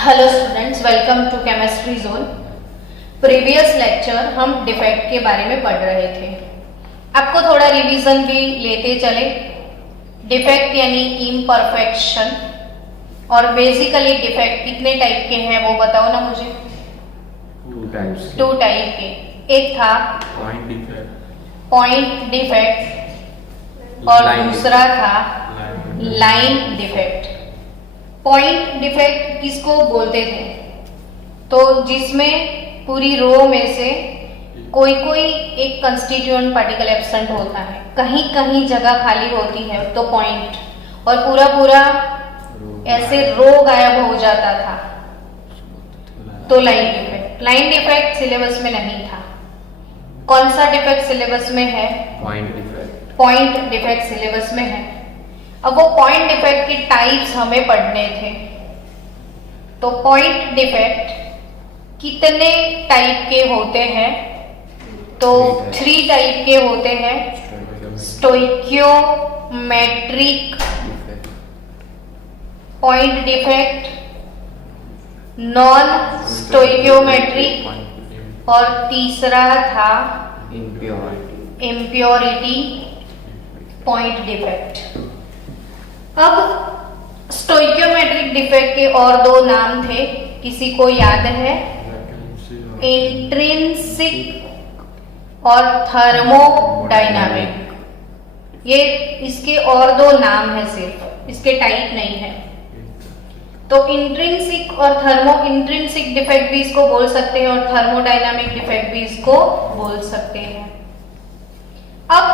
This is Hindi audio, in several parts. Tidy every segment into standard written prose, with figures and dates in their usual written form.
Hello students, welcome to chemistry zone. Previous lecture हम डिफेक्ट के बारे में पढ़ रहे थे। आपको थोड़ा रिवीजन भी लेते चले। डिफेक्ट यानी इम्परफेक्शन, और बेसिकली डिफेक्ट कितने टाइप के हैं वो बताओ ना मुझे। टू टाइप के। एक था पॉइंट डिफेक्ट और दूसरा था लाइन डिफेक्ट। पॉइंट डिफेक्ट किसको बोलते थे? तो जिसमें पूरी रो में से कोई कोई एक कंस्टिट्यूएंट पार्टिकल एब्सेंट होता है, कहीं कहीं जगह खाली होती है तो पॉइंट, और पूरा पूरा ऐसे रो गायब हो जाता था तो line defect. Line defect syllabus में नहीं था। कौन सा डिफेक्ट सिलेबस में है? पॉइंट डिफेक्ट सिलेबस में है। अब वो पॉइंट डिफेक्ट के टाइप्स हमें पढ़ने थे। तो पॉइंट डिफेक्ट कितने टाइप के होते हैं? तो 3 टाइप के होते हैं। Stoichiometric point defect, non stoichiometric, और तीसरा था इम्प्योरिटी पॉइंट डिफेक्ट। अब स्टोइकियोमेट्रिक डिफेक्ट के और 2 नाम थे, किसी को याद है? इंट्रिंसिक और थर्मोडायनामिक। ये इसके और 2 नाम है, सिर्फ इसके टाइप नहीं है। तो इंट्रिंसिक और इंट्रिंसिक डिफेक्ट भी इसको बोल सकते हैं और थर्मोडायनामिक डिफेक्ट भी इसको बोल सकते हैं। अब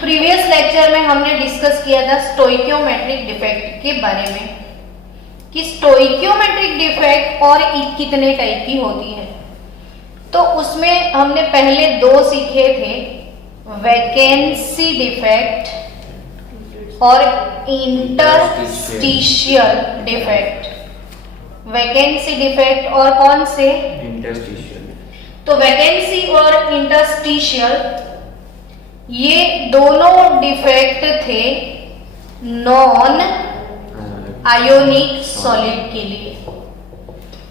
प्रीवियस लेक्चर में हमने डिस्कस किया था स्टोइकियोमेट्रिक डिफेक्ट के बारे में, कि स्टोइकियोमेट्रिक डिफेक्ट और कितने टाइप की होती है। तो उसमें हमने पहले 2 सीखे थे, वैकेंसी डिफेक्ट और इंटरस्टिशियल डिफेक्ट। वैकेंसी डिफेक्ट और कौन से? इंटरस्टिशियल। तो वैकेंसी और इंटरस्टिशियल ये दोनों डिफेक्ट थे नॉन आयोनिक सॉलिड के लिए।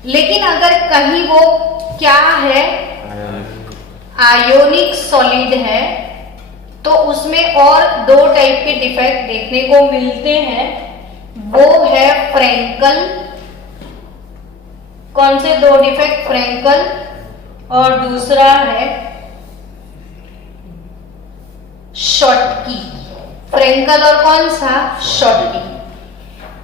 लेकिन अगर कहीं वो क्या है, आयोनिक सॉलिड है, तो उसमें और 2 टाइप के डिफेक्ट देखने को मिलते हैं। वो है फ्रेंकल। कौन से 2 डिफेक्ट? फ्रेंकल, और दूसरा है शॉटकी। फ्रेंकल और कौन सा? शॉटकी।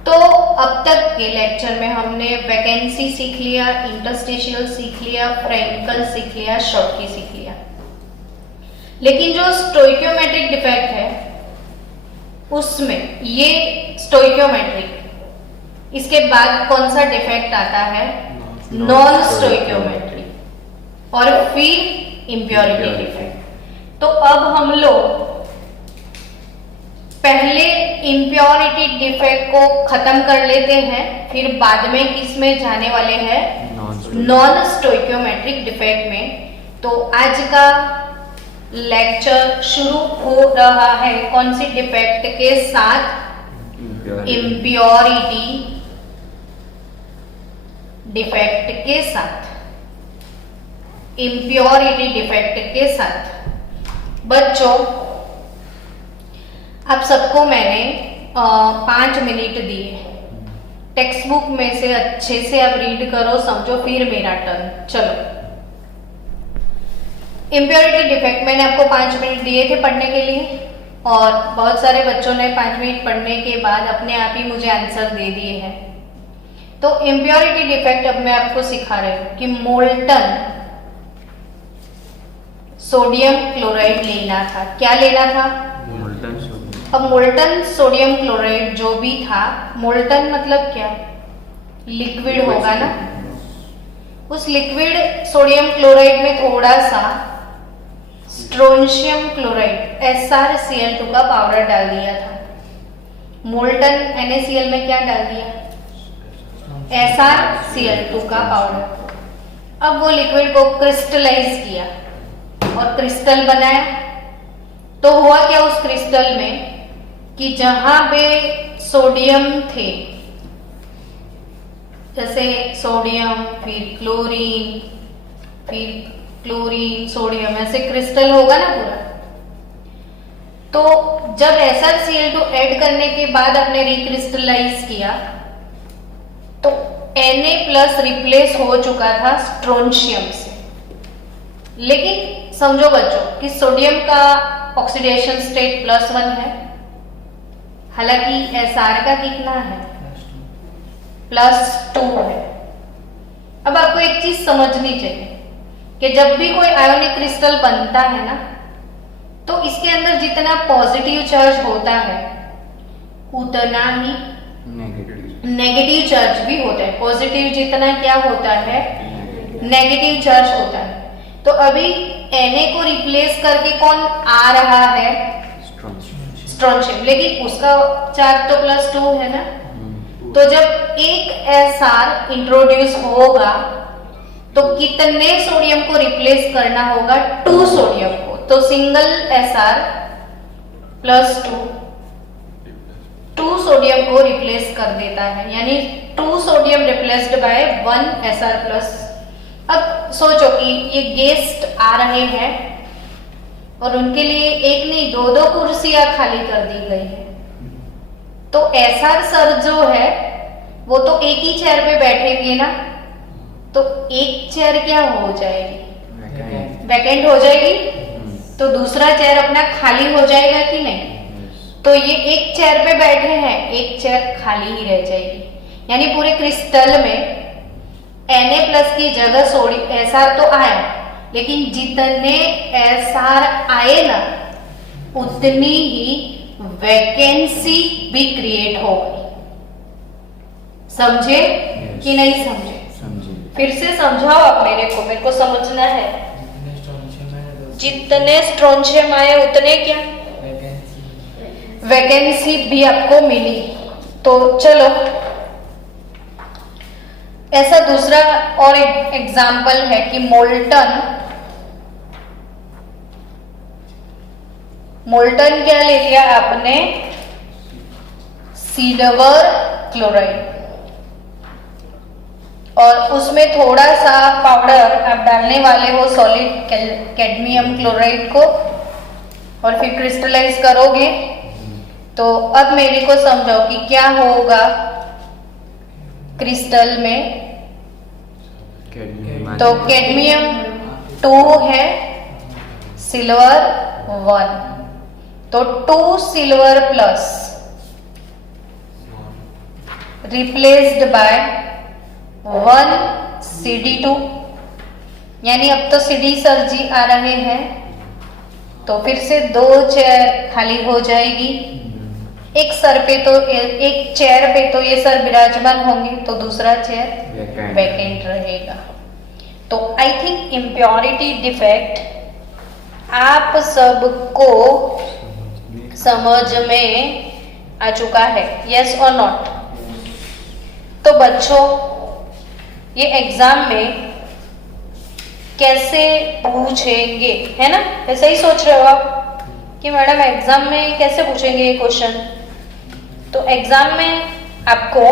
तो अब तक के लेक्चर में हमने वैकेंसी सीख लिया, इंटरस्टिशियल सीख लिया, फ्रेंकल सीख लिया, शॉटकी सीख लिया। लेकिन जो स्टोइकियोमेट्रिक डिफेक्ट है उसमें ये स्टोइकियोमेट्रिक, इसके बाद कौन सा डिफेक्ट आता है? नॉन स्टोइकियोमेट्रिक, और फिर इम्प्योरिटी डिफेक्ट। तो अब हम लोग पहले इम्प्योरिटी डिफेक्ट को खत्म कर लेते हैं, फिर बाद में किस में जाने वाले हैं? नॉन स्टोइकियोमेट्रिक डिफेक्ट में। तो आज का लेक्चर शुरू हो रहा है कौन सी डिफेक्ट के साथ? इम्प्योरिटी डिफेक्ट के साथ। इम्प्योरिटी डिफेक्ट के साथ। बच्चों, आप सबको मैंने 5 मिनट दिए। टेक्स्ट बुक में से अच्छे से आप रीड करो, समझो, फिर मेरा टर्न। चलो, इम्प्योरिटी डिफेक्ट मैंने आपको 5 मिनट दिए थे पढ़ने के लिए, और बहुत सारे बच्चों ने 5 मिनट पढ़ने के बाद अपने आप ही मुझे आंसर दे दिए हैं। तो इम्प्योरिटी डिफेक्ट अब मैं आपको सिखा रही हूं कि मोल्टन सोडियम क्लोराइड लेना था। क्या लेना था? अब मोल्टन सोडियम क्लोराइड जो भी था, मोल्टन मतलब क्या? लिक्विड होगा ना। उस लिक्विड सोडियम क्लोराइड में थोड़ा सा स्ट्रोंशियम क्लोराइड SrCl2 का पाउडर डाल दिया था। मोल्टन NaCl में क्या डाल दिया? SrCl2 का पाउडर। अब वो लिक्विड को क्रिस्टलाइज किया और क्रिस्टल बनाया। तो हुआ क्या उस क्रिस्टल में कि जहां पे सोडियम थे जैसे सोडियम, फिर क्लोरीन सोडियम, ऐसे क्रिस्टल होगा ना पूरा। तो जब SrCl2 ऐड करने के बाद आपने रिक्रिस्टलाइज किया तो Na+ रिप्लेस हो चुका था स्ट्रोंशियम से। लेकिन समझो बच्चों कि सोडियम का ऑक्सीडेशन स्टेट +1 है, हालांकि Sr का कितना है, +2 है। अब आपको एक चीज समझनी चाहिए कि जब भी कोई आयोनिक क्रिस्टल बनता है ना, तो इसके अंदर जितना पॉजिटिव चार्ज होता है उतना ही नेगेटिव चार्ज भी होता है। पॉजिटिव जितना क्या होता है, नेगेटिव चार्ज होता है। तो अभी Na को रिप्लेस करके कौन आ रहा है, स्ट्रोंशियम, लेकिन उसका चार्ज तो +2 है ना। तो जब एक Sr इंट्रोड्यूस होगा तो कितने सोडियम को रिप्लेस करना होगा, 2 सोडियम को। तो सिंगल Sr +2 2 सोडियम को रिप्लेस कर देता है, यानी 2 सोडियम रिप्लेस्ड बाय 1 Sr+। अब सोचो कि ये गेस्ट आ रहे हैं और उनके लिए एक नहीं 2-2 कुर्सियां खाली कर दी गई है। तो Sr सर जो है वो तो एक ही चेयर पे बैठेंगे ना, तो एक चेयर क्या हो जाएगी, वैकेंट हो जाएगी। तो दूसरा चेयर अपना खाली हो जाएगा कि नहीं। तो ये एक चेयर पे बैठे हैं, एक चेयर खाली ही रह जाएगी, यानी पूरे क्रिस्टल में Na+ की जगह Sr तो आया, लेकिन जितने Sr आए ना उतनी ही वैकेंसी भी क्रिएट हो गई। समझे कि नहीं समझे? फिर से समझाओ आप मेरे को समझना है। जितने स्ट्रोंशियम आए उतने क्या वैकेंसी भी आपको मिली। तो चलो ऐसा दूसरा और एक एग्जाम्पल है कि मोल्टन क्या ले लिया आपने, सिल्वर क्लोराइड, और उसमें थोड़ा सा पाउडर आप डालने वाले हो सॉलिड कैडमियम क्लोराइड को, और फिर क्रिस्टलाइज करोगे। तो अब मेरे को समझाओ कि क्या होगा क्रिस्टल में। तो कैडमियम 2 है, सिल्वर 1, तो 2 silver plus replaced by 1 Cd2, यानी अब तो Cd सर जी आ रहे हैं, तो फिर से 2 चेयर खाली हो जाएगी। एक सर पे तो एक चेयर पे तो ये सर विराजमान होंगे, तो दूसरा चेयर वैकेंट रहेगा। तो आई थिंक इम्प्योरिटी डिफेक्ट आप सबको समझ में आ चुका है, यस और नॉट। तो बच्चों ये एग्जाम में कैसे पूछेंगे, है ना, ऐसा ही सोच रहे हो आप कि मैडम एग्जाम में कैसे पूछेंगे ये क्वेश्चन। तो एग्जाम में आपको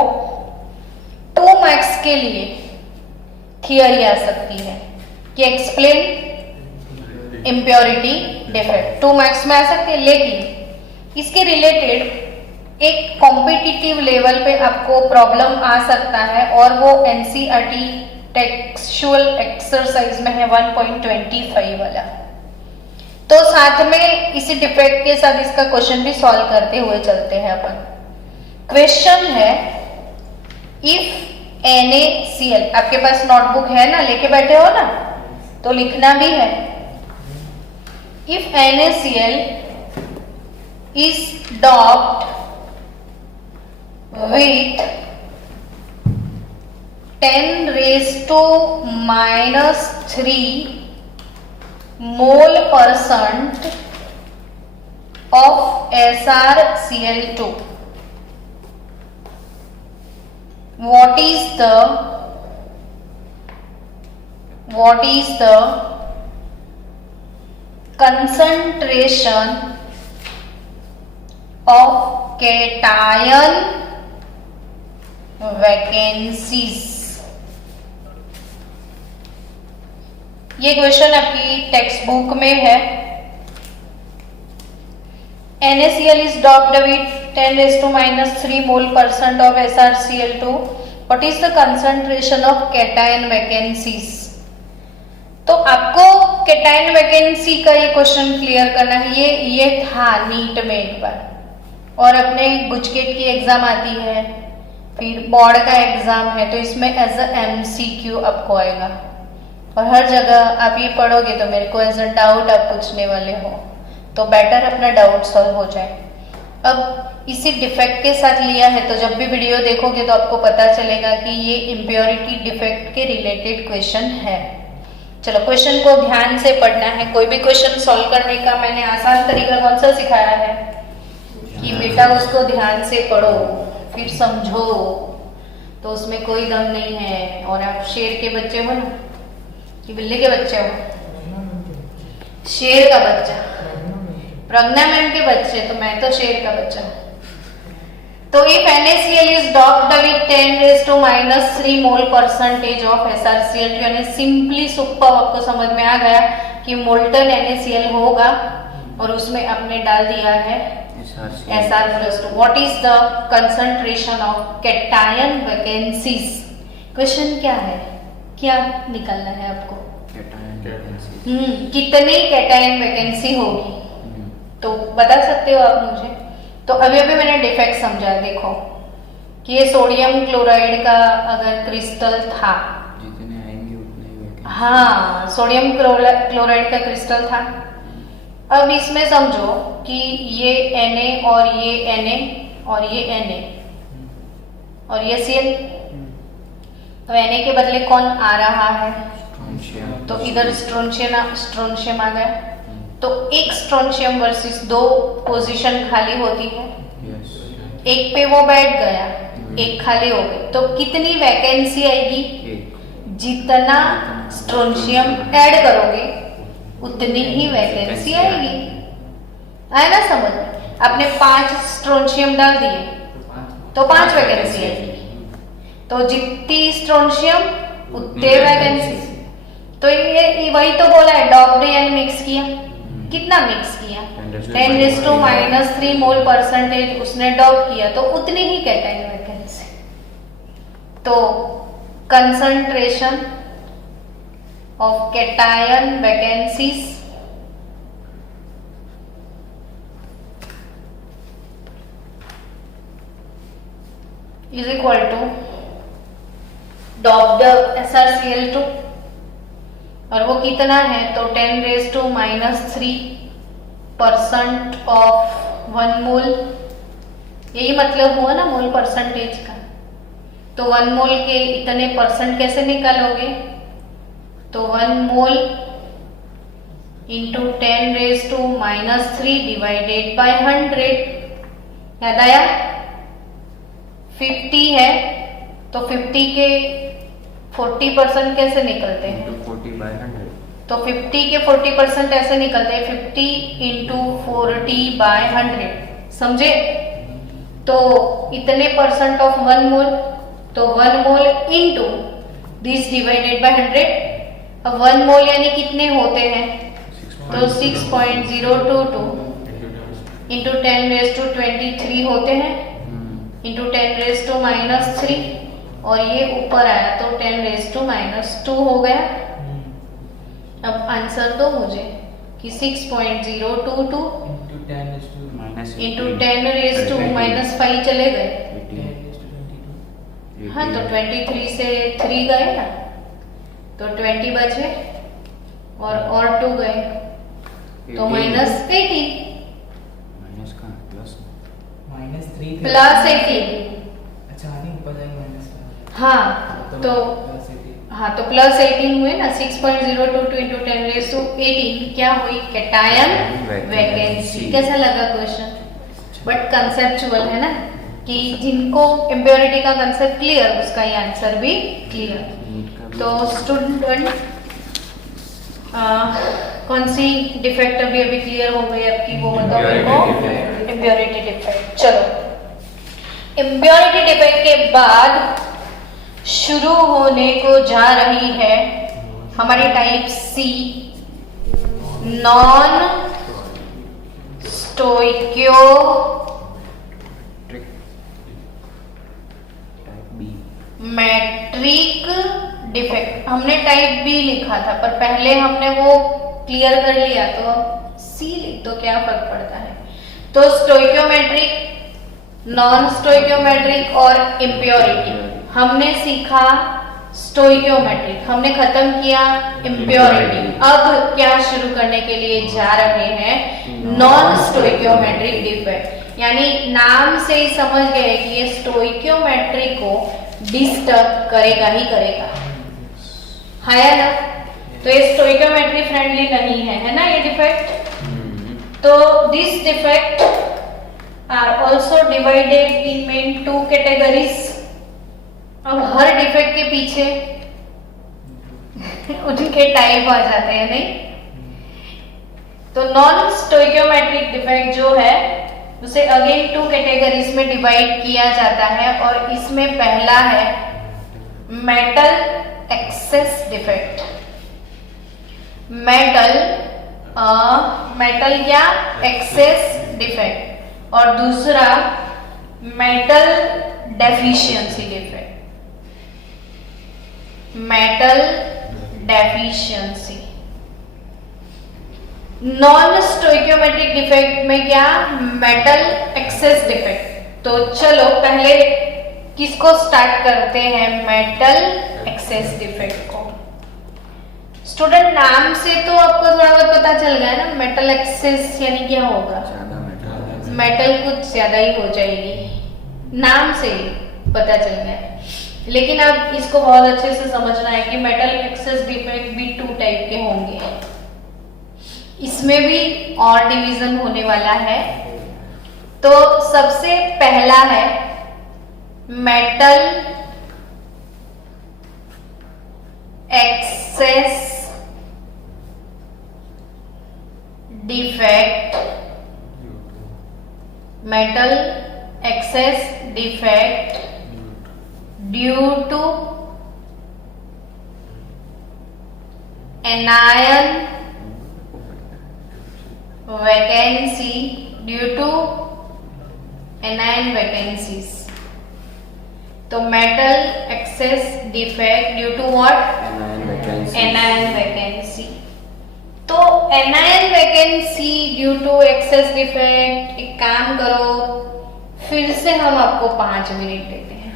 2 मार्क्स के लिए थियरी आ सकती है कि एक्सप्लेन इम्प्योरिटी डिफेक्ट, 2 मार्क्स में आ सकती है। लेकिन इसके रिलेटेड एक कॉम्पिटिटिव लेवल पे आपको प्रॉब्लम आ सकता है, और वो NCERT टेक्सचुअल एक्सरसाइज में है 1.25 वाला। तो साथ में इसी डिफेक्ट के साथ इसका क्वेश्चन भी सॉल्व करते हुए चलते हैं अपन। क्वेश्चन है इफ NaCl, आपके पास नोटबुक है ना, लेके बैठे हो ना, तो लिखना भी है। If NaCl is doped with 10⁻³ mole% of SrCl2, what is the concentration of cation vacancies? ये क्वेश्चन आपकी टेक्स्ट बुक में है। NaCl is doped with 10⁻³ mole% of SrCl2. What is the concentration of cation vacancies? तो आपको कैटायन वैकेंसी का ये क्वेश्चन क्लियर करना है। ये था नीट में एक बार, और अपने गुजकेट की एग्जाम आती है, फिर बोर्ड का एग्जाम है, तो इसमें एज अ MCQ आपको आएगा। और हर जगह आप ये पढ़ोगे तो मेरे को एज अ डाउट आप पूछने वाले हो, तो बेटर अपना डाउट सॉल्व हो जाए। अब इसी डिफेक्ट के साथ लिया है, तो जब भी वीडियो देखोगे तो आपको पता चलेगा कि ये इम्प्योरिटी डिफेक्ट के रिलेटेड क्वेश्चन है। चलो क्वेश्चन को ध्यान से पढ़ना है। कोई भी क्वेश्चन सॉल्व करने का मैंने आसान तरीका कौन सा सिखाया है कि बेटा उसको ध्यान से पढ़ो फिर समझो, तो उसमें कोई दम नहीं है। और आप शेर के बच्चे हो ना कि बिल्ली के बच्चे हो? शेर का बच्चा, प्रज्ञा मैम के बच्चे, तो मैं तो शेर का बच्चा। तो if NaCl is doped with 10⁻³ mole% of SrCl2, यानी सिंपली सुपर आपको समझ में आ गया कि मोल्टन NaCl होगा और उसमें आपने डाल दिया है Sr+2। What is the concentration of cation vacancies? Question क्या है, क्या निकालना है आपको? कितनी कैटायन वैकेंसी होगी, तो बता सकते हो आप मुझे? तो अभी अभी मैंने डिफेक्ट समझा। देखो कि ये सोडियम क्लोराइड का अगर क्रिस्टल था, जितने आएंगे उतने ही वैकेंसी। हाँ, सोडियम क्लोराइड का क्रिस्टल था। अब इसमें समझो कि ये Na और ये Na और ये Na और ये Cl, तो Na के बदले कौन आ रहा है? तो इधर स्ट्रोंशियम आ गया। तो एक स्ट्रोंशियम वर्सेस 2 पोजीशन खाली होती है, एक पे वो बैठ गया, एक खाली हो गई, तो कितनी वैकेंसी आएगी? जितना स्ट्रोंशियम ऐड करोगे उतनी ही वैकेंसी आएगी। आया ना समझ? आपने 5 स्ट्रोंशियम डाल दिए तो 5 वैकेंसी आएगी, तो जितनी स्ट्रोंशियम उतने वैकेंसी। तो ये वही तो बोला है, डॉप्ड यानी मिक्स किया। कितना मिक्स किया? 10⁻³ mole% उसने डॉप किया, तो उतनी ही कैटायन वैकेंसी। तो concentration of cation vacancies is equal to doped SrCl2, और वो कितना है? तो 10⁻³ ऑफ 1 मोल। यही मतलब हुआ ना मोल परसेंटेज का। तो 1 मोल के इतने परसेंट कैसे निकालोगे? तो 1 मोल इंटू 10⁻³ डिवाइडेड बाय 100। याद आया? 50 है तो 50 के 40% कैसे निकलते हैं? 40/100। तो 50 के 40% ऐसे निकलते हैं, 50 × 40/100। समझे? तो इतने परसेंट ऑफ 1 मोल, तो 1 mole into this divided by 100। अब 1 मोल यानी कितने होते हैं? तो 6.022 इंटू 10⁻23 होते हैं, इंटू 10⁻³ और ये ऊपर आया तो 10⁻² हो गया। अब आंसर दो मुझे कि 6.022 इंटू 10⁻⁻5 चले गए। हाँ, तो 23 से 3 गए ना, तो 20 बचे और 2 गए, तो -18। माइनस का प्लस -3 प्लस 18। अच्छा, नहीं ऊपर जाएंगे माइनस। हाँ तो प्लस 18 हुए ना। 6.022 इंटू 10⁻18 क्या हुई? Cation vacancy. कैसा लगा क्वेश्चन? बट कंसेप्चुअल है ना, कि जिनको इम्प्योरिटी का कंसेप्ट क्लियर, उसका ये आंसर भी क्लियर। तो स्टूडेंट कौन सी डिफेक्ट अभी क्लियर हो गई आपकी, वो बताओ मेरे को। Impurity defect. चलो, इम्प्योरिटी डिफेक्ट के बाद शुरू होने को जा रही है हमारी type C non trick type B metric defect. हमने टाइप बी लिखा था पर पहले हमने वो क्लियर कर लिया, तो अब सी लिख दो, क्या फर्क पड़ता है। तो स्टोइकियोमेट्रिक, नॉन स्टोइकियोमेट्रिक और इम्प्योरिटी हमने सीखा। स्टोइकियोमेट्रिक हमने खत्म किया, इम्प्योरिटी अब क्या शुरू करने के लिए जा रहे हैं, नॉन स्टोइकियोमेट्रिक डिफेक्ट। यानी नाम से ही समझ गए कि ये स्टोइकियोमेट्रिक को डिस्टर्ब करेगा ही करेगा, है ना। तो ये स्टोइकियोमेट्री फ्रेंडली नहीं है ना ये डिफेक्ट। तो this defect are also divided in main 2 categories. अब हर डिफेक्ट के पीछे उनके टाइप आ जाते हैं, नहीं। तो नॉन स्टोइकियोमेट्रिक डिफेक्ट जो है उसे अगेन 2 कैटेगरीज में डिवाइड किया जाता है, और इसमें पहला है मेटल एक्सेस डिफेक्ट। मेटल क्या एक्सेस डिफेक्ट, और दूसरा metal deficiency defect. Metal deficiency non stoichiometric defect में क्या, मेटल एक्सेस डिफेक्ट। तो चलो पहले किसको स्टार्ट करते हैं, मेटल एक्सेस डिफेक्ट को। स्टूडेंट नाम से तो आपको थोड़ा बहुत पता चल गया ना, मेटल एक्सेस यानी क्या होगा, ज्यादा मेटल मेटल कुछ ज्यादा ही हो जाएगी, नाम से ही पता चल गया। लेकिन अब इसको बहुत अच्छे से समझना है कि मेटल एक्सेस डिफेक्ट भी 2 टाइप के होंगे। इसमें भी और डिवीजन होने वाला है। तो सबसे पहला है metal excess defect. Metal excess defect due to anion vacancy, due to anion vacancies। तो metal excess defect due to what, anion vacancy। तो anion vacancy due to excess defect, एक काम करो फिर से हम आपको 5 मिनट देते हैं।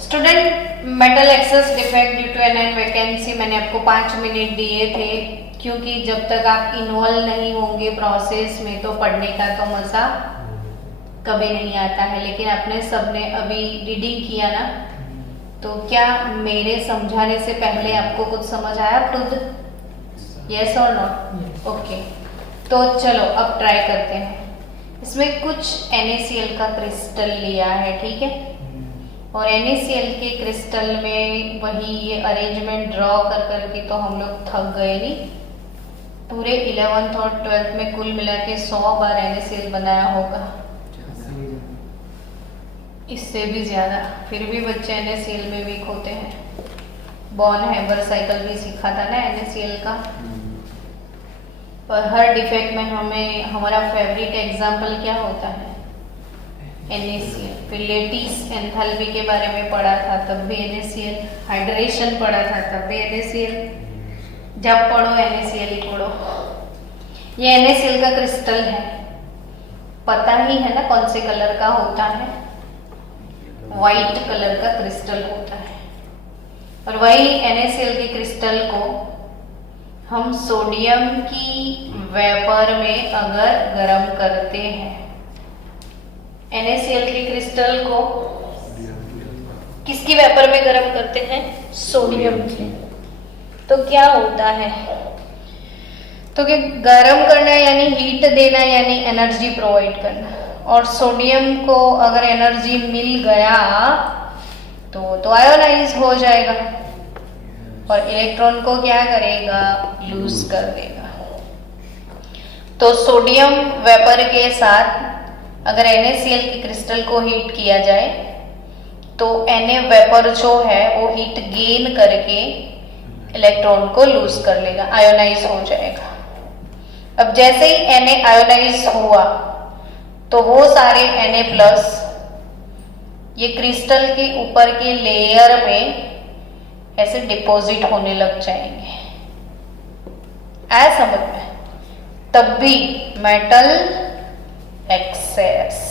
Student metal excess defect due to anion vacancy मैंने आपको 5 मिनट दिए थे, क्योंकि जब तक आप इन्वॉल्व नहीं होंगे प्रोसेस में तो पढ़ने का तो मजा कभी नहीं आता है। लेकिन आपने सबने अभी रीडिंग किया ना, तो क्या मेरे समझाने से पहले आपको कुछ समझ आया खुद, यस और नॉट? ओके, तो चलो अब ट्राई करते हैं। इसमें कुछ NaCl का क्रिस्टल लिया है, ठीक है, और NaCl के क्रिस्टल में वही ये अरेंजमेंट ड्रॉ कर करके तो हम लोग थक गए नहीं। पूरे 11th और 12th में कुल मिला के 100 बार NaCl बनाया होगा, इससे भी ज्यादा। फिर भी बच्चे NaCl में वीक होते हैं। बॉर्न हैबर साइकिल भी सीखा था ना NaCl का। और हर डिफेक्ट में हमें हमारा फेवरेट एग्जाम्पल क्या होता है, NaCl। फिर लेटिस एंथैल्पी के बारे में पढ़ा था तब भी NaCl, हाइड्रेशन पढ़ा था तब भी NaCl। जब पढ़ो NaCl ही पढ़ो। ये NaCl का क्रिस्टल है, पता ही है ना कौन से कलर का होता है, वाइट कलर का क्रिस्टल होता है। और वही NaCl के क्रिस्टल को हम सोडियम की वेपर में अगर गर्म करते हैं, NaCl के क्रिस्टल को किसकी वेपर में गर्म करते हैं, सोडियम की, तो क्या होता है, तो कि गर्म करना यानी हीट देना यानी एनर्जी प्रोवाइड करना। और सोडियम को अगर एनर्जी मिल गया तो आयोनाइज हो जाएगा और इलेक्ट्रॉन को क्या करेगा, लूज कर देगा। तो सोडियम वेपर के साथ अगर NaCl के क्रिस्टल को हीट किया जाए तो Na वेपर जो है वो हीट गेन करके इलेक्ट्रॉन को लूज कर लेगा, आयोनाइज हो जाएगा। अब जैसे ही Na आयोनाइज हुआ तो वो सारे Na प्लस ये क्रिस्टल के ऊपर के लेयर में ऐसे डिपॉजिट होने लग जाएंगे। आया समझ में? तब भी मेटल एक्सेस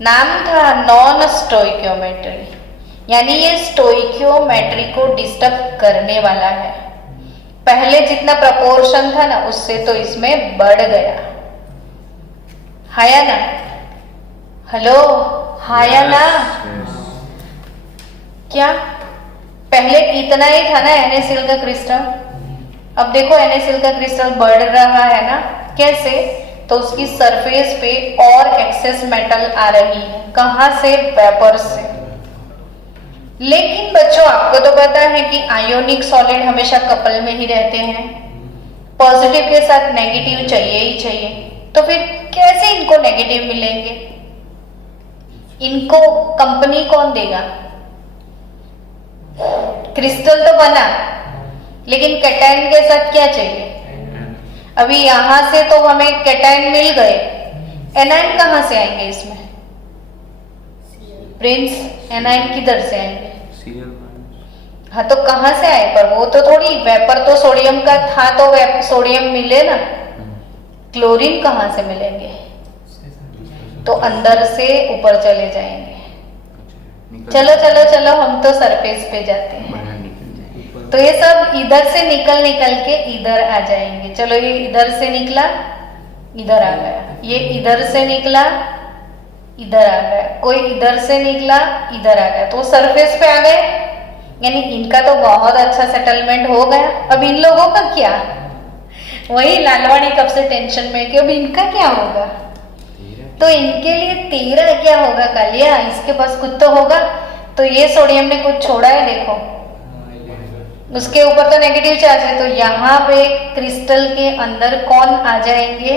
नाम था नॉन स्टोइकियोमेट्री, यानी ये स्टोइकियोमेट्री को डिस्टर्ब करने वाला है। पहले जितना प्रपोर्शन था ना उससे तो इसमें बढ़ गया। हाया ना? हेलो, हाया ना? क्या पहले इतना ही था ना NaCl का क्रिस्टल? अब देखो NaCl का क्रिस्टल बढ़ रहा है ना, कैसे? तो उसकी सरफेस पे और एक्सेस मेटल आ रही है। कहां से? वेपर से। लेकिन बच्चों आपको तो पता है कि आयोनिक सॉलिड हमेशा कपल में ही रहते हैं, पॉजिटिव के साथ नेगेटिव चाहिए ही चाहिए। तो फिर कैसे इनको नेगेटिव मिलेंगे? इनको कंपनी कौन देगा? क्रिस्टल तो बना, लेकिन कैटायन के साथ क्या चाहिए? अभी यहां से तो हमें कैटायन मिल गए, एनायन कहां से आएंगे इसमें? प्रिंस, एनायन किधर से आएंगे? हाँ तो कहां से आए? पर वो तो थोड़ी, वेपर तो सोडियम का था तो सोडियम मिले ना। क्लोरीन कहां से मिलेंगे? तो अंदर से ऊपर चले जाएंगे। चलो चलो चलो, हम तो सरफेस पे जाते हैं। तो ये सब इधर से निकल निकल के इधर आ जाएंगे। चलो, ये इधर से निकला, इधर आ गया। ये इधर से निकला, इधर आ गया। कोई इधर से निकला, इधर आ गया। तो सरफेस पे आ गए, यानी इनका तो बहुत अच्छा सेटलमेंट हो गया। अब इन लोगों का क्या? वही लालवाड़ी कब से टेंशन में कि अब इनका क्या होगा? तो इनके लिए 13 क्या होगा कालिया? इसके पास कुछ तो होगा। तो ये सोडियम ने कुछ छोड़ा है, देखो उसके ऊपर तो नेगेटिव चार्ज है। तो यहाँ पे क्रिस्टल के अंदर कौन आ जाएंगे?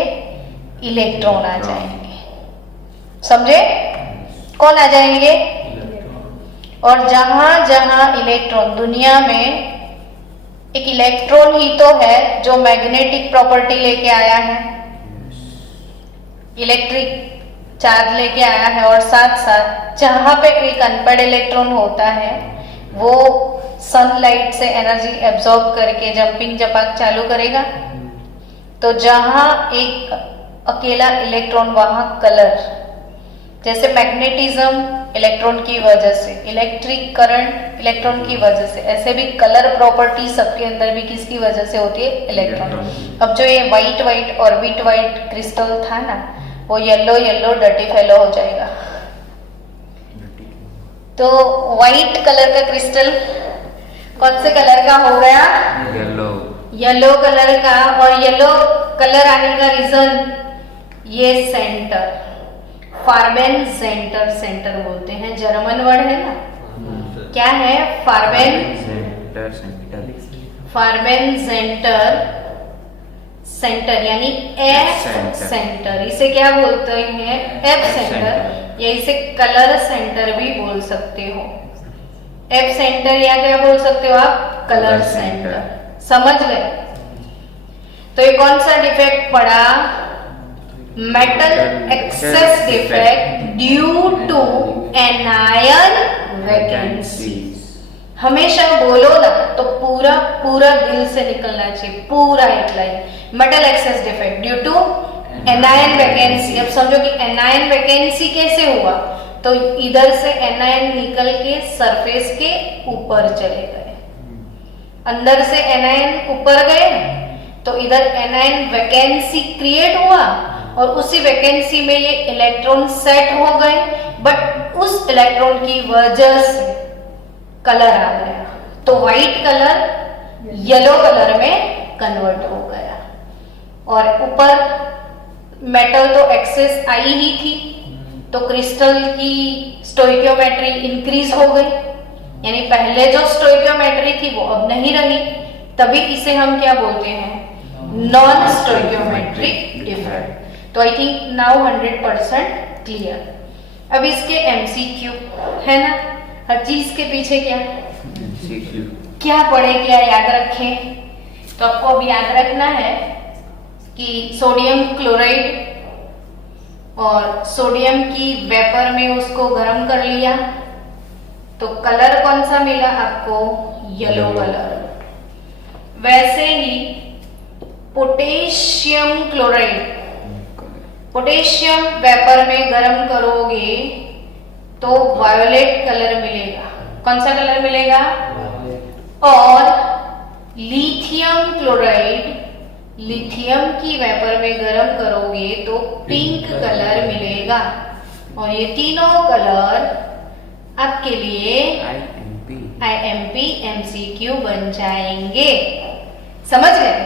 इलेक्ट्रॉन आ जाएंगे। समझे? कौन आ जाएंगे? और जहां जहां इलेक्ट्रॉन, दुनिया में एक इलेक्ट्रॉन ही तो है जो मैग्नेटिक प्रॉपर्टी लेके आया है, इलेक्ट्रिक चार्ज लेके आया है। और साथ साथ जहां पे एक अनपढ़ इलेक्ट्रॉन होता है वो सनलाइट से एनर्जी एब्जॉर्ब करके जंपिंग जपाक चालू करेगा। तो जहां एक अकेला इलेक्ट्रॉन, वहां कलर, जैसे मैग्नेटिज्म इलेक्ट्रॉन की वजह से, इलेक्ट्रिक करंट इलेक्ट्रॉन की वजह से, ऐसे भी कलर प्रॉपर्टी सबके अंदर भी किसकी वजह से होती है? इलेक्ट्रॉन। अब जो ये white white orbit white crystal था ना, वो येलो येलो डर्टी फेलो हो जाएगा। तो व्हाइट कलर का क्रिस्टल कौन से कलर का हो गया? येलो कलर का। और येलो कलर आने का रीजन, ये सेंटर, फार्बेन सेंटर, सेंटर बोलते हैं, जर्मन वर्ड है ना। क्या है? फार्बेन सेंटर, सेंटर यानी एफ सेंटर। इसे क्या बोलते हैं? एफ सेंटर, या इसे कलर सेंटर भी बोल सकते हो। एफ सेंटर या क्या बोल सकते हो आप? Colour centre. समझ गए? तो ये कौन सा डिफेक्ट पड़ा? Metal excess defect due to anion vacancy. हमेशा बोलो ना तो पूरा पूरा दिल से निकलना चाहिए, पूरा एक line. Metal excess defect due to anion vacancy. अब समझो कि एनायन वैकेंसी कैसे हुआ? तो इधर से एनायन निकल के सरफेस के ऊपर चले गए, अंदर से एनायन ऊपर गए, तो इधर एनायन वैकेंसी क्रिएट हुआ और उसी वैकेंसी में ये इलेक्ट्रॉन सेट हो गए। बट उस इलेक्ट्रॉन की वजह से कलर आ गया, तो व्हाइट कलर येलो कलर में कन्वर्ट हो गया। और ऊपर मेटल तो एक्सेस आई ही थी, तो क्रिस्टल की स्टोइकियोमेट्री इंक्रीज हो गई, यानी पहले जो स्टोइकियोमेट्री थी वो अब नहीं रही। तभी इसे हम क्या बोलते हैं? Non stoichiometric defect. तो आई थिंक नाउ 100% क्लियर। अब इसके एमसीक्यू है ना, हर चीज के पीछे क्या MCQ क्या पढ़े, क्या याद रखें। तो आपको अब याद रखना है कि सोडियम क्लोराइड और सोडियम की वेपर में उसको गर्म कर लिया तो कलर कौन सा मिला आपको, येलो कलर। वैसे ही पोटेशियम क्लोराइड, पोटेशियम वेपर में गर्म करोगे तो वायोलेट कलर मिलेगा। कौन सा कलर मिलेगा? और लिथियम क्लोराइड, लिथियम की वेपर में गर्म करोगे तो पिंक कलर मिलेगा। और ये तीनों कलर आपके लिए IMP MCQ बन जाएंगे। समझ गए?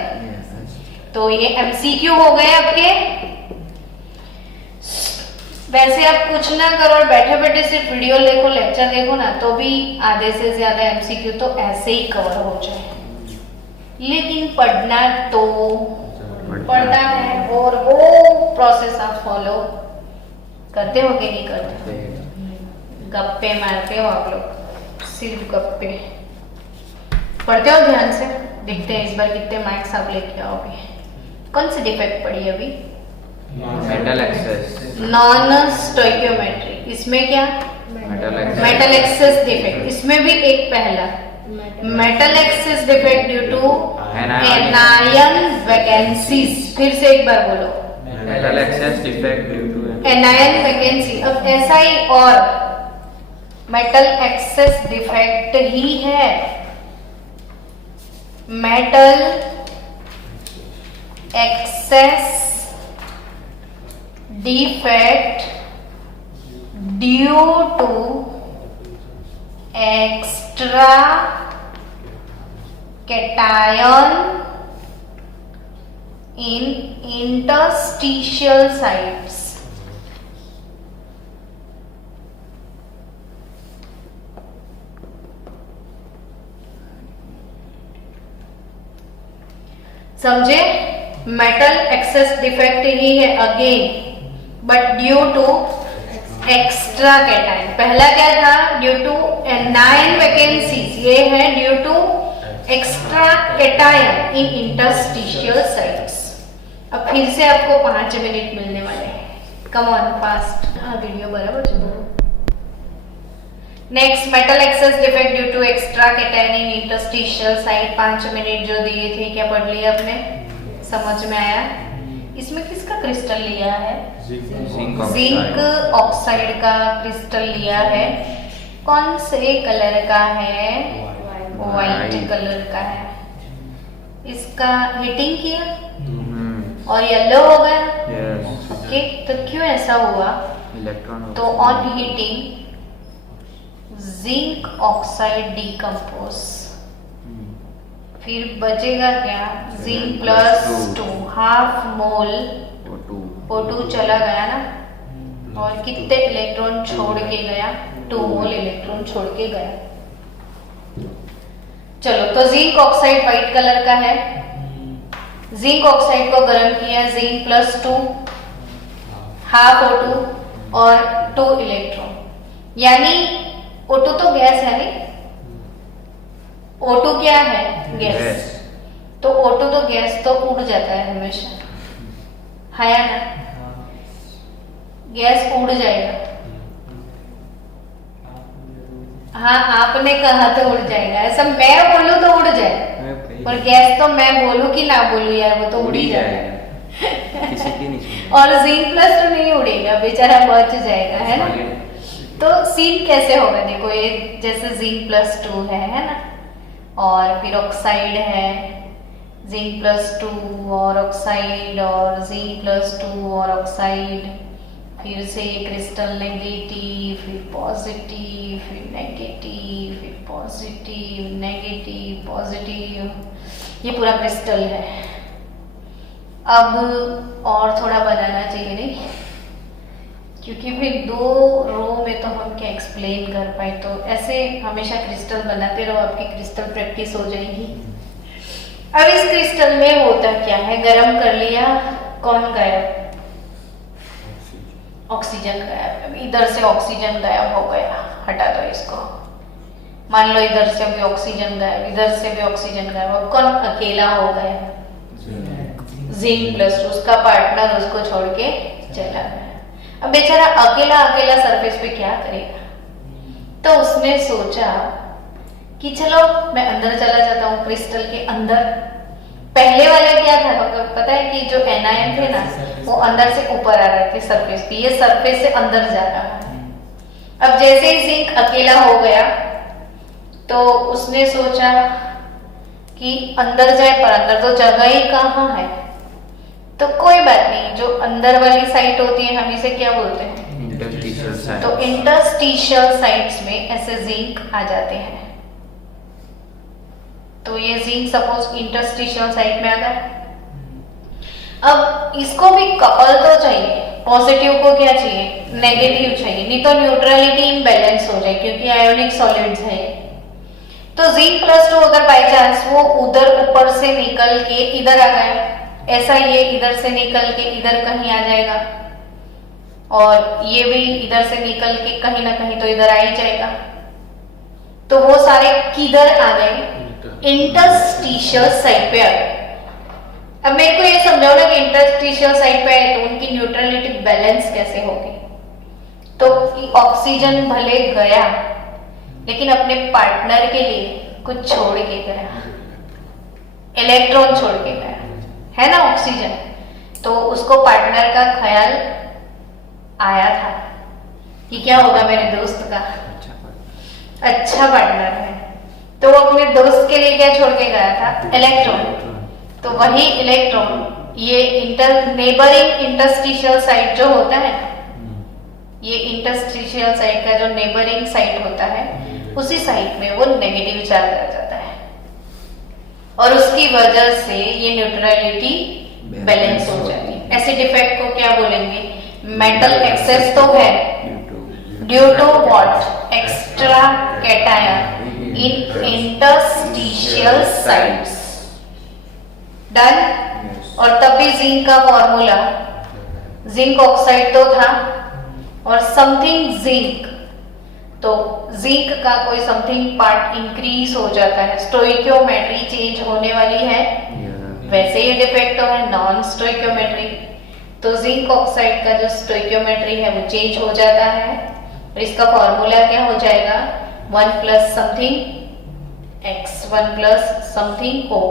तो ये MCQ हो गए आपके। वैसे आप कुछ ना करो और बैठे बैठे सिर्फ वीडियो देखो, लेक्चर देखो ना, तो भी आधे से ज्यादा MCQ तो ऐसे ही कवर हो जाए। लेकिन पढ़ना तो पढ़ना है, और वो प्रोसेस आप फॉलो करते हो कि नहीं करते? गप्पे मारते हो आप लोग, सिर्फ गप्पे पढ़ते हो ध्यान से। देखते हैं इस बार कितने मार्क्स आप लेके आओगे। कौन सी डिफेक्ट पढ़ी अभी? Metal excess, non stoichiometry. इसमें क्या? Metal excess defect. इसमें भी एक पहला metal excess defect due to anion vacancies. फिर से एक बार बोलो, metal excess defect due to anion vacancy. अब ऐसा ही और मेटल एक्सेस डिफेक्ट ही है, metal excess defect due to extra cation in interstitial sites। समझे? मेटल एक्सेस डिफेक्ट ही है again, but due to extra cation. पहला क्या था? Due to anion vacancies. ये है due to extra cation in interstitial sites. अब फिर से आपको 5 मिनट मिलने वाले हैं। Come on fast. हाँ, वीडियो बराबर चलो। Next, metal excess defect due to extra cation in interstitial site. 5 minute जो दिए थे, क्या पढ़ लिया आपने? समझ में आया? इसमें किसका क्रिस्टल लिया है? जिंक ऑक्साइड का क्रिस्टल लिया है। कौन से कलर का है? वाइट कलर का है। इसका हीटिंग किया और येलो हो गया। ओके, तो क्यों ऐसा हुआ? इलेक्ट्रॉन। तो on heating zinc oxide decompose. फिर बचेगा क्या? Zinc plus 2, half mole O2 चला गया ना, और कितने इलेक्ट्रॉन छोड़ के गया? 2 मोल इलेक्ट्रॉन छोड़ के गया। चलो, तो जिंक ऑक्साइड व्हाइट कलर का है। जिंक ऑक्साइड को गर्म किया, जिंक प्लस 2, हाफ O2 और 2 इलेक्ट्रॉन, यानी O2 तो गैस है नहीं? O2 क्या है? गैस। तो O2 तो गैस तो उड़ जाता है हमेशा, है या ना? गैस उड़ जाएगा। हाँ, आपने कहा तो उड़ जाएगा। ऐसा मैं बोलूं तो उड़ जाए, पर गैस तो मैं बोलूं कि ना बोलूं यार, वो तो उड़ ही जाएगा। किसी की नहीं। और जिंक प्लस तो नहीं उड़ेगा, बेचारा बच जाएगा, है ना? तो सीन कैसे होगा? देखो, ये जैसे जिंक प्लस 2 है ना, और फिर ऑक्साइड है, जिंक प्लस 2 और ऑक्साइड, और जिंक प्लस 2 और ऑक्साइड, फिर से क्रिस्टल नेगेटिव, फिर पॉजिटिव, फिर नेगेटिव, फिर पॉजिटिव, नेगेटिव, पॉजिटिव। ये पूरा क्रिस्टल है। अब और थोड़ा बनाना चाहिए नहीं, क्योंकि फिर 2 रो में तो हम क्या एक्सप्लेन कर पाए। तो ऐसे हमेशा क्रिस्टल बनाते रहो, आपकी क्रिस्टल प्रैक्टिस हो जाएगी। अब इस क्रिस्टल में होता क्या है? गरम कर लिया, कौन गायब? ऑक्सीजन गायब, इधर से ऑक्सीजन गायब हो गया, हटा दो इसको। मान लो इधर से भी ऑक्सीजन गायब, इधर से भी ऑक्सीजन गायब, अब कौन अकेला हो गया? जिंक प्लस 2, उसका पार्टनर उसको छोड़ के चला गया। अब बेचारा अकेला अकेला सरफेस पे क्या करेगा? तो उसने सोचा कि चलो मैं अंदर चला जाता हूँ, क्रिस्टल के अंदर। पहले वाले क्या था पता है कि जो एनायन थे ना वो अंदर से ऊपर आ रहे थे सरफेस पे, ये सरफेस से अंदर जा रहा है। अब जैसे ही जिंक अकेला हो गया तो उसने सोचा कि अंदर जाए, पर अंदर तो जगह ही कहाँ है। तो कोई बात नहीं, जो अंदर वाली साइट होती है हम इसे क्या बोलते हैं? Interstitial site. तो इंटरस्टिशियल साइट्स में ऐसे जिंक आ जाते हैं। तो ये जिंक सपोज इंटरस्टिशियल साइट में आ गया। अब इसको भी कपल तो चाहिए, पॉजिटिव को क्या चाहिए? नेगेटिव चाहिए, नहीं तो न्यूट्रलिटी इम्बैलेंस हो जाए क्योंकि आयोनिक सॉलिड्स है। तो जिंक प्लस 2 अगर बाय चांस वो उधर ऊपर से निकल के इधर आ गया, ऐसा ये इधर से निकल के इधर कहीं आ जाएगा, और ये भी इधर से निकल के कहीं ना कहीं तो इधर आ ही जाएगा। तो वो सारे किधर आ गए? इंटरस्टिशियल साइट पे आ गए। अब मेरे को ये समझाओ ना कि इंटरस्टिशियल साइट पे आए तो उनकी न्यूट्रलिटी बैलेंस कैसे होगी? तो ऑक्सीजन भले गया लेकिन अपने पार्टनर के लिए कुछ छोड़ के गया, इलेक्ट्रॉन छोड़ के गया, है ना ऑक्सीजन। तो उसको पार्टनर का ख्याल आया था कि क्या होगा मेरे दोस्त का, अच्छा पार्टनर है, तो वो अपने दोस्त के लिए क्या छोड़ के गया था? इलेक्ट्रॉन। तो वही इलेक्ट्रॉन ये नेबरिंग इंटरस्टिशियल साइट जो होता है, ये इंटरस्टिशियल साइट का जो नेबरिंग साइट होता है उसी साइट में वो नेगेटिव चार्ज आ जाता है, और उसकी वजह से ये न्यूट्रलिटी बैलेंस हो जाती है। ऐसे डिफेक्ट को क्या बोलेंगे? मेटल एक्सेस तो है due to what? Extra cation in interstitial sites. Done. और तब भी जिंक का फॉर्मूला जिंक ऑक्साइड तो था और समथिंग जिंक, तो जिंक का कोई समथिंग पार्ट इंक्रीज हो जाता है, स्टोइकियोमेट्री चेंज होने वाली है। वैसे ये डिफेक्ट तो है नॉन स्टोइकियोमेट्री, तो जिंक ऑक्साइड का जो स्टोइकियोमेट्री है वो चेंज हो जाता है, और इसका फॉर्मूला क्या हो जाएगा? 1 plus something x, 1 plus something o,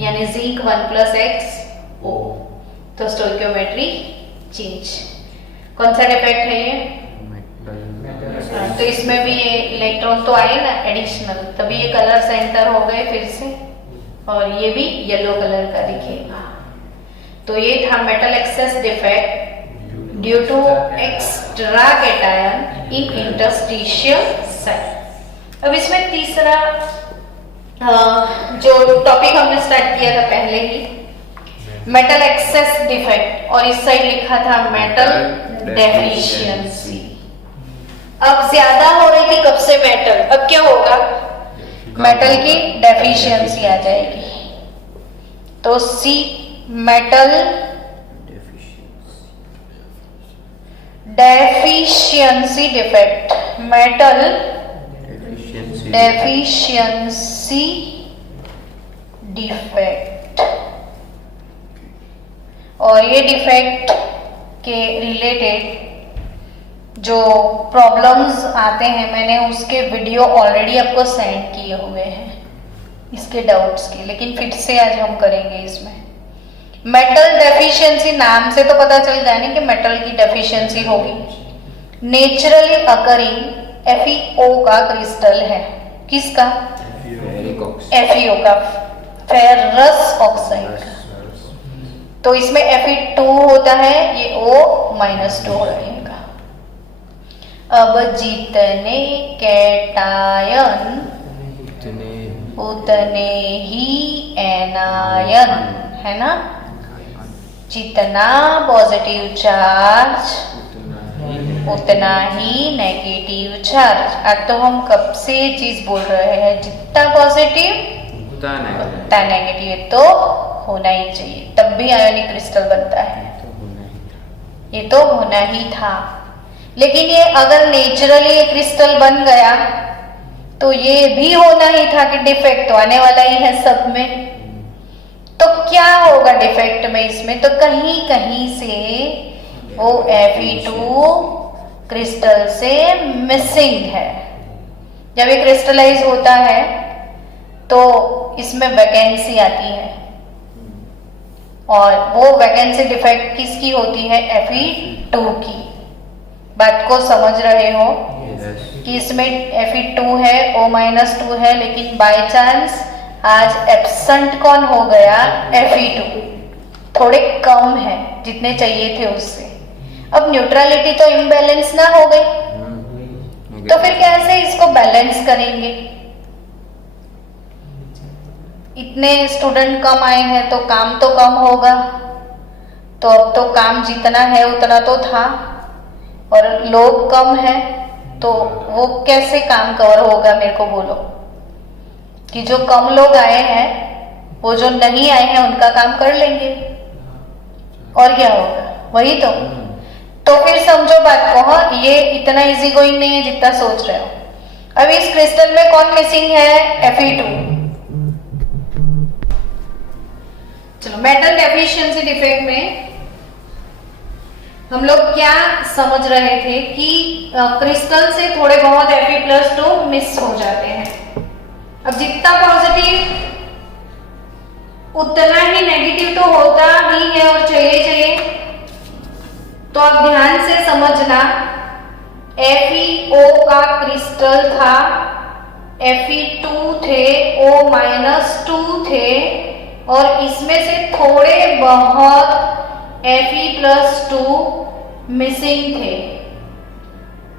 यानी जिंक 1 प्लस x o। तो स्टोइकियोमेट्री चेंज। कौन सा डिफेक्ट है ये? तो इसमें भी ये इलेक्ट्रॉन तो आए ना एडिशनल, तभी ये कलर सेंटर हो गए फिर से, और ये भी येलो कलर का दिखेगा। तो ये था metal excess defect due to extra cation in interstitial site. अब इसमें तीसरा जो टॉपिक हमने स्टार्ट किया था पहले ही, मेटल एक्सेस डिफेक्ट, और इस साइड लिखा था मेटल डेफिशिएंसी। अब ज्यादा हो रही थी कब से मेटल, अब क्या होगा? मेटल की डेफिशिएंसी आ जाएगी। तो see metal deficiency defect, metal deficiency defect. और ये डिफेक्ट के रिलेटेड जो प्रॉब्लम्स आते हैं मैंने उसके वीडियो ऑलरेडी आपको सेंड किए हुए हैं इसके डाउट्स के, लेकिन फिर से आज हम करेंगे इसमें। मेटल डेफिशिएंसी नाम से तो पता चल गया ना कि मेटल की डेफिशिएंसी होगी। नेचुरली अकरिंग FeO का क्रिस्टल है, किसका? FeO का, फेरस ऑक्साइड। तो इसमें Fe2 होता है, ये O-2 रहेगा। अब जितने कैटायन उतने ही एनायन, है ना? जितना पॉजिटिव चार्ज उतना ही नेगेटिव चार्ज। अब तो हम कब से ये चीज बोल रहे हैं, जितना पॉजिटिव उतना नेगेटिव तो होना ही चाहिए, तब भी आयोनिक क्रिस्टल बनता है। ये तो होना ही था। लेकिन ये अगर नेचुरली क्रिस्टल बन गया तो ये भी होना ही था कि डिफेक्ट तो आने वाला ही है सब में। तो क्या होगा डिफेक्ट में इसमें, तो कहीं कहीं से वो Fe2 क्रिस्टल से मिसिंग है। जब ये क्रिस्टलाइज होता है तो इसमें वैकेंसी आती है, और वो वैकेंसी डिफेक्ट किसकी होती है, Fe2 की। बात को समझ रहे हो कि इसमें Fe2 है, O-2 है, लेकिन बाय चांस आज एब्सेंट कौन हो गया, Fe2, थोड़े कम है जितने चाहिए थे उससे। अब न्यूट्रलिटी तो इम्बैलेंस ना हो गई, तो फिर कैसे इसको बैलेंस करेंगे। इतने स्टूडेंट कम आए हैं तो काम तो कम होगा, तो अब तो काम जितना है उतना तो था, और लोग कम है तो वो कैसे काम कवर होगा, मेरे को बोलो। कि जो कम लोग आए हैं वो जो नहीं आए हैं उनका काम कर लेंगे, और क्या होगा, वही तो फिर समझो बात को। हाँ, ये इतना इजी गोइंग नहीं है जितना सोच रहे हो। अब इस क्रिस्टल में कौन मिसिंग है, Fe2। चलो, मेटल डेफिशिएंसी डिफेक्ट में हम लोग क्या समझ रहे थे कि क्रिस्टल से थोड़े बहुत Fe+2 मिस हो जाते हैं। अब जितना पॉजिटिव उतना ही नेगेटिव तो होता ही है, और चाहिए। तो अब ध्यान से समझना, FeO का क्रिस्टल था, Fe2 थे, O-2 थे, और इसमें से थोड़े बहुत Fe+2 मिसिंग थे,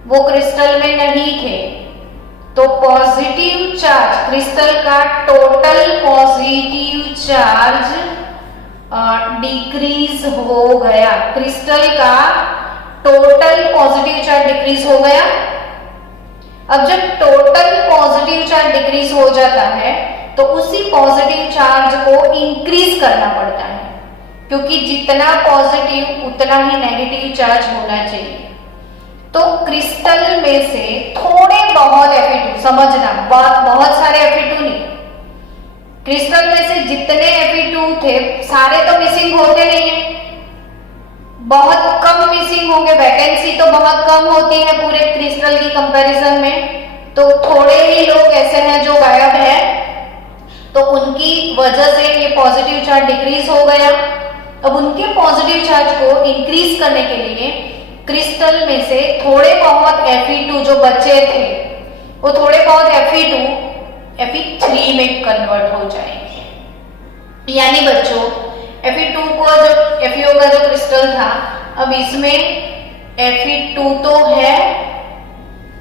वो क्रिस्टल में नहीं थे। तो पॉजिटिव चार्ज, क्रिस्टल का टोटल पॉजिटिव चार्ज डिक्रीज हो गया, क्रिस्टल का टोटल पॉजिटिव चार्ज डिक्रीज हो गया। अब जब टोटल पॉजिटिव चार्ज डिक्रीज हो जाता है तो उसी पॉजिटिव चार्ज को इंक्रीज करना पड़ता है, क्योंकि जितना पॉजिटिव उतना ही नेगेटिव चार्ज होना चाहिए। तो क्रिस्टल में से थोड़े बहुत Fe2, समझना, बहुत सारे Fe2 नहीं, क्रिस्टल में से जितने Fe2 थे सारे तो मिसिंग होते नहीं है, बहुत कम मिसिंग होंगे। वैकेंसी तो बहुत कम होती है पूरे क्रिस्टल की कंपैरिजन में, तो थोड़े ही लोग ऐसे हैं जो गायब है, तो उनकी वजह से ये पॉजिटिव चार्ज डिक्रीज हो गया। अब उनके पॉजिटिव चार्ज को इंक्रीज करने के लिए क्रिस्टल में से थोड़े बहुत Fe2 जो बचे थे, वो थोड़े बहुत Fe2 Fe3 में कन्वर्ट हो जाएंगे। यानी बच्चों, Fe2 को जो FeO का जो क्रिस्टल था, अब इसमें Fe2 तो है,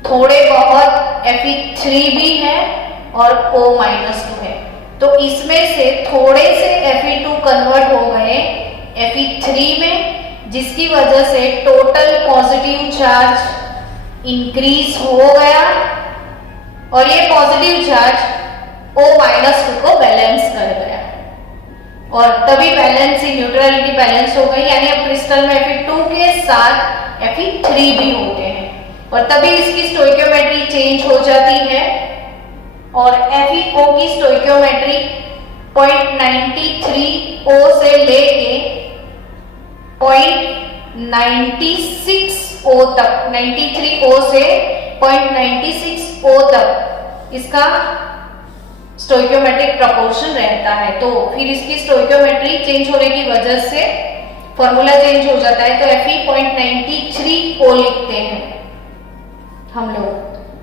थोड़े बहुत Fe3 भी है, और O-2 है। तो इसमें से थोड़े से Fe2 कन्वर्ट हो गए Fe3 में, जिसकी वजह से टोटल पॉजिटिव चार्ज इंक्रीज हो गया, और ये पॉजिटिव चार्ज O-2 को बैलेंस कर गया, और तभी बैलेंस ही न्यूट्रलिटी बैलेंस हो गई। यानी अब क्रिस्टल में Fe2 के साथ Fe3 भी होते हैं, और तभी इसकी स्टोइकियोमेट्री चेंज हो जाती है, और FeO की स्टोइकियोमेट्री 0.93 O से लेके 0.96 O तक, 93 O से 0.96 O तक इसका स्टोइकियोमेट्रिक प्रोपोर्शन रहता है। तो फिर इसकी स्टोइकियोमेट्री चेंज होने की वजह से फॉर्मूला चेंज हो जाता है, तो Fe 0.93 O लिखते हैं हम लोग,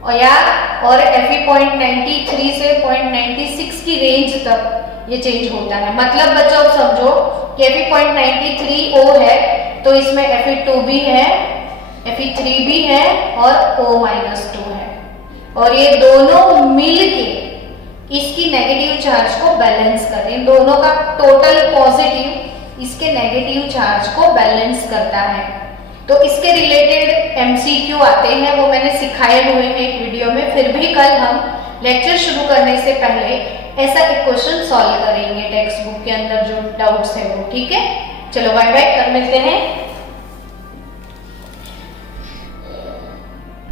और Fe 0.93 से 0.96 की रेंज तक ये चेंज होता है। मतलब बच्चों अब समझो कि Fe 0.93 O है, तो इसमें Fe2 भी है, Fe3 भी है, और O-2 है, और ये दोनों मिलके इसकी नेगेटिव चार्ज को बैलेंस करते हैं। दोनों का टोटल पॉजिटिव इसके नेगेटिव चार्ज को बैलेंस करता है। तो इसके रिलेटेड MCQ आते हैं, वो मैंने सिखाए हुए हैं एक वीडियो में। फिर भी कल हम लेक्चर शुरू करने से पहले ऐसा एक क्वेश्चन सॉल्व करेंगे टेक्स्ट बुक के अंदर जो डाउट्स है वो, ठीक है। चलो बाय बाय, कल मिलते हैं।